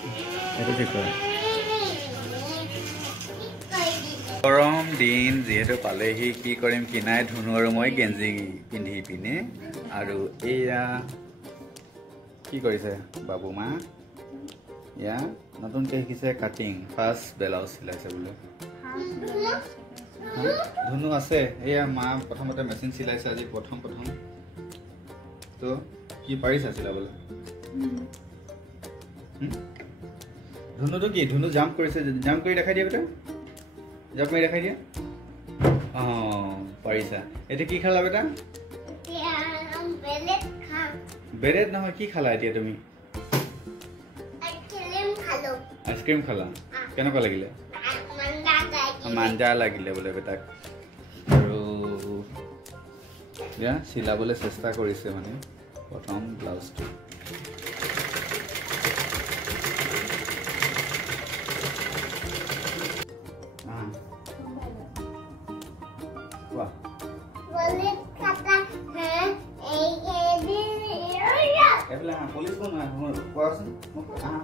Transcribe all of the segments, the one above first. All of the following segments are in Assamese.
এইটো ঠিক কৰা গৰম দিন যিহেতু পালেহি কি কৰিম কি নাই ধুনু আৰু মই গেঞ্জি পিন্ধি পিনে আৰু এয়া কি কৰিছে বাবু মা ইয়া নতুনকৈ শিকিছে কাটিং ফাৰ্ষ্ট ব্লাউজ চিলাইছে বোলে ধুনু আছে এয়া মা প্ৰথমতে মেচিন চিলাইছে আজি প্ৰথম তো কি পাৰিছা চিলাবলৈ ধুনুটো কি ধুনু জাম্প কৰিছে জাম্প কৰি দেখাই দিয়া বেটা জাম্প মাৰি দেখাই দিয়া পাৰিছা এতিয়া কি খালা বেটা বেৰেট নহয় কি খালা এতিয়া তুমি আইচক্ৰীম খালা কেনেকুৱা লাগিলে মাঞ্জা লাগিলে বোলে বেটাক আৰু এতিয়া চিলাবলৈ চেষ্টা কৰিছে মানে প্ৰথম ব্লাউজটো पुलिस कौन है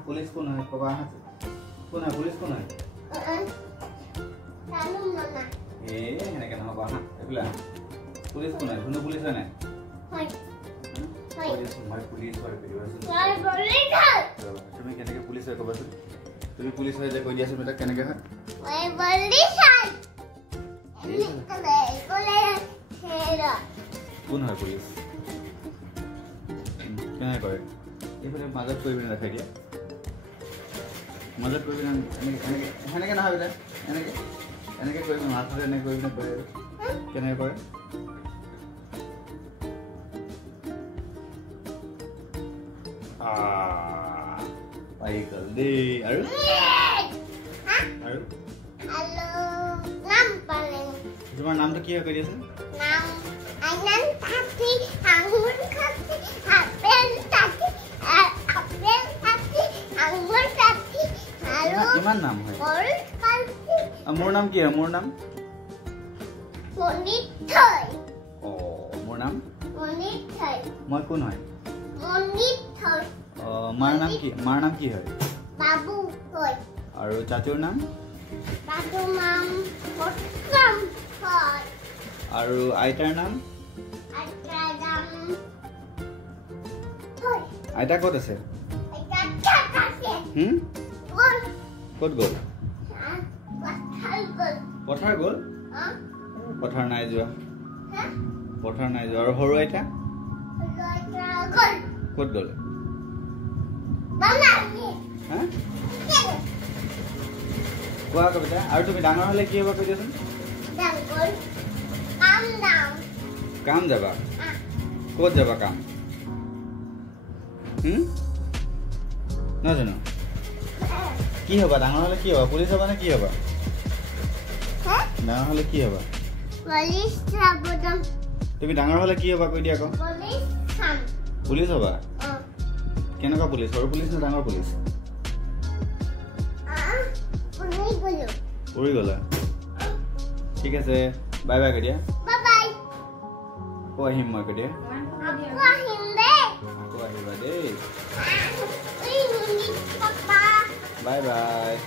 पुलिस कौन है पुलिस कौन है ए है क्या ना बाहा एबला पुलिस कौन है धुनु पुलिस है ना हाय मैं पुलिस और तुम्हें कहने के पुलिस है कब से तुम्हें पुलिस है जे कोई दिया से बेटा कहने के है मैं पुलिस है कौन है पुलिस क्या है करे ये फिर मदद कोई भी नहीं रखेगी मदद कोई भी नहीं है ना बेटा है ना कोई भी मार रहे कोई भी नहीं करे क्या नहीं करे भाई कर दे अरे हेलो नाम पाले तुम्हारा नाम तो क्या करिए सर नाम आनंद खाती अंगूर खाती एप्पल खाती अंगूर खाती हेलो किमान नाम है और खाती मोर नाम क्या है मोर नाम मोनित थई ओ मोर नाम मोनित थई मैं कौन है मोनित थई मार नाम की है बाबू होय और चाचुर नाम बाबू नाम उत्तम होय और आइतार नाम आइता कत আছে কত গল পথাৰ গল পথাৰ নাই যোৱা আৰু সৰু আইতা কত গল কোৱা কবিতা আৰু তুমি ডাঙৰ হলে কি হ'ব কৈ দিয়াচোন কাম যাবা ক'ত যাবা কাম নাজানো কি হবা ডাঙৰ হলে কি হবা পুলিচ হবা নে কি হবা ডাঙৰ হলে কি হবা তুমি ডাঙৰ হলে কি হবা কৈ দিয়া আকৌ পুলিচ হবা কেনেকুৱা পুলিচ সৰু পুলিচ নে ডাঙৰ পুলিচ উৰি গলা ঠিক আছে বাই বাই কৈ দিয়া আহিম মই কৈ দিয়া Bye bye.